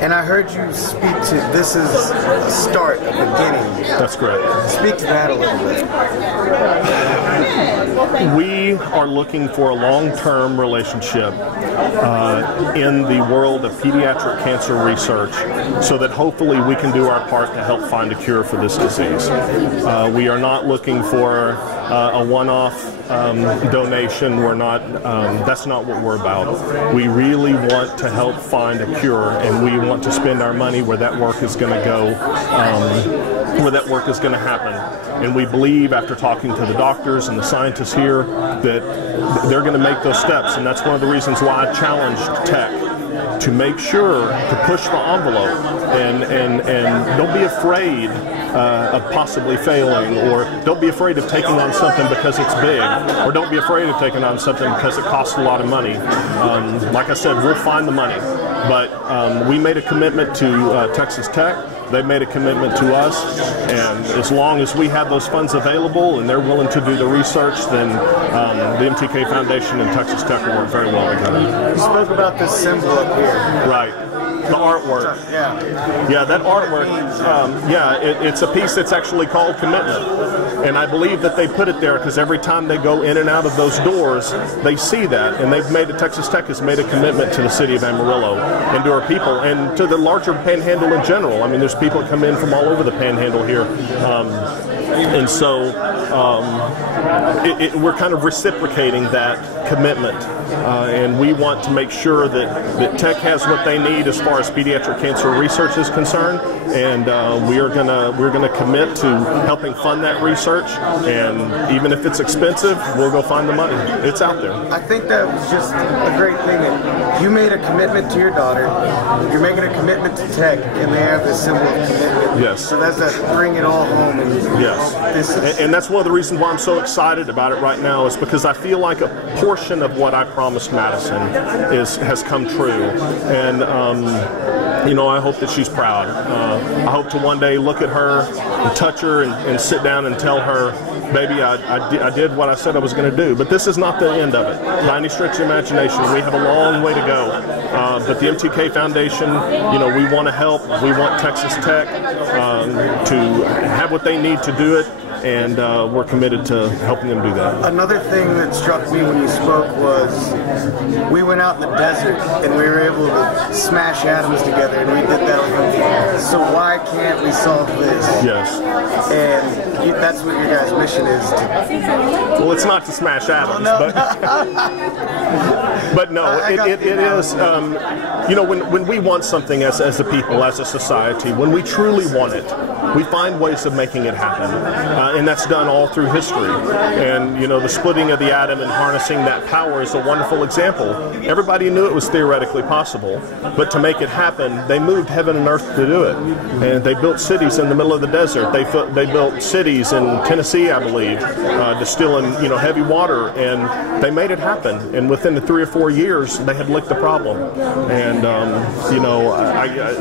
And I heard you speak to, this is a start, a beginning. That's correct. Speak to that a little bit. We are looking for a long-term relationship in the world of pediatric cancer research so that hopefully we can do our part to help find a cure for this disease. We are not looking for a one-off donation. We're not, that's not what we're about. We really want to help find a cure, and we want to spend our money where that work is going to go, where that work is going to happen. And we believe, after talking to the doctors and the scientists here, that they're going to make those steps. And that's one of the reasons why I challenged Tech to make sure to push the envelope and don't be afraid of possibly failing, or don't be afraid of taking on something because it's big, or don't be afraid of taking on something because it costs a lot of money. Like I said, we'll find the money, but we made a commitment to Texas Tech. They made a commitment to us, and as long as we have those funds available and they're willing to do the research, then the MTK Foundation and Texas Tech will work very well together. You spoke about this symbol up here. Right. The artwork. Yeah, that artwork, it's a piece that's actually called Commitment. And I believe that they put it there because every time they go in and out of those doors, they see that. And they've made, Texas Tech has made a commitment to the city of Amarillo and to our people and to the larger Panhandle in general. I mean, there's people that come in from all over the Panhandle here. And so we're kind of reciprocating that commitment. And we want to make sure that Tech has what they need as far as pediatric cancer research is concerned, and we're gonna commit to helping fund that research. And even if it's expensive, we'll go find the money. It's out there. I think that was just a great thing. That you made a commitment to your daughter. You're making a commitment to Tech, and they have this symbol of commitment. Yes. So that's that bring it all home. And yes. And that's one of the reasons why I'm so excited about it right now, is because I feel like a portion of what I promised Madison has come true, and I hope that she's proud. I hope to one day look at her and touch her and sit down and tell her, baby, I did what I said I was going to do. But this is not the end of it. By any stretch of imagination, we have a long way to go. But the MTK Foundation, we want to help. We want Texas Tech to have what they need to do it. And we're committed to helping them do that. Another thing that struck me when you spoke was we went out in the desert and we were able to smash atoms together, and we did that with them. So why can't we solve this? Yes. And that's what your guys' mission is. Well, it's not to smash atoms, but no, it is. When we want something as a people, as a society, when we truly want it, we find ways of making it happen. And that's done all through history. And, the splitting of the atom and harnessing that power is a wonderful example. Everybody knew it was theoretically possible, but to make it happen, they moved heaven and earth to do it. And they built cities in the middle of the desert. They built cities in Tennessee, I believe, distilling, heavy water, and they made it happen. And within the 3 or 4 years, they had licked the problem. And,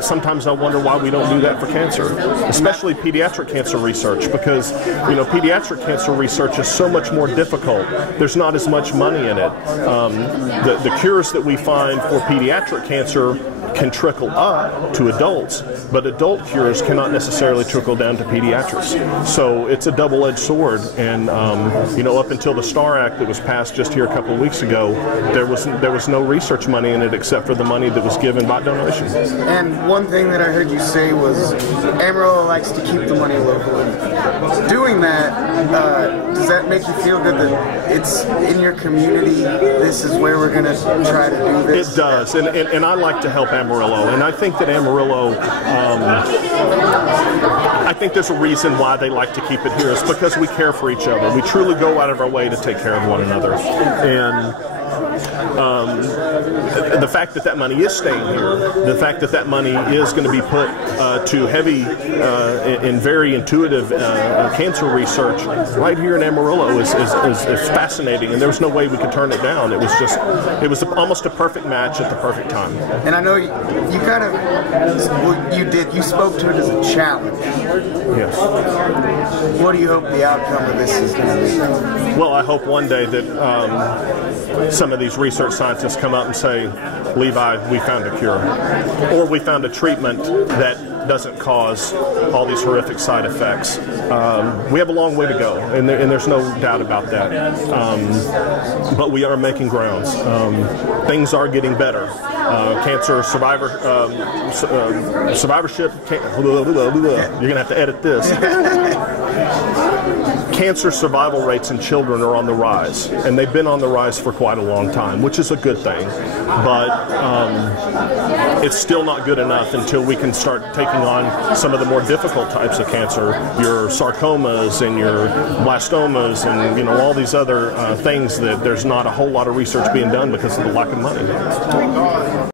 sometimes I wonder why we don't do that for cancer, especially pediatric cancer research, because pediatric cancer research is so much more difficult. There's not as much money in it. The cures that we find for pediatric cancer can trickle up to adults, but adult cures cannot necessarily trickle down to pediatrics. So it's a double-edged sword. And up until the STAR Act that was passed just here a couple of weeks ago, there was no research money in it except for the money that was given by donation. And one thing that I heard you say was Amarillo likes to keep the money locally. Doing that, does that make you feel good that it's in your community? This is where we're going to try to do this? It does, and I like to help Amarillo, and I think that Amarillo, I think there's a reason why they like to keep it here. It's because we care for each other. We truly go out of our way to take care of one another. And the fact that money is staying here, the fact that money is going to be put to heavy and very intuitive cancer research right here in Amarillo is fascinating, and there was no way we could turn it down. It was almost a perfect match at the perfect time. And I know you kind of, you spoke to it as a challenge. Yes. What do you hope the outcome of this is going to be? Well, I hope one day that some of these research scientists come up and say, Levi, we found a cure. Or we found a treatment that doesn't cause all these horrific side effects. We have a long way to go, and there's no doubt about that. But we are making grounds. Things are getting better. Cancer survivorship, you're going to have to edit this. Cancer survival rates in children are on the rise, and they've been on the rise for quite a long time, which is a good thing. But it's still not good enough until we can start taking on some of the more difficult types of cancer, your sarcomas and your blastomas, and all these other things that there's not a whole lot of research being done because of the lack of money.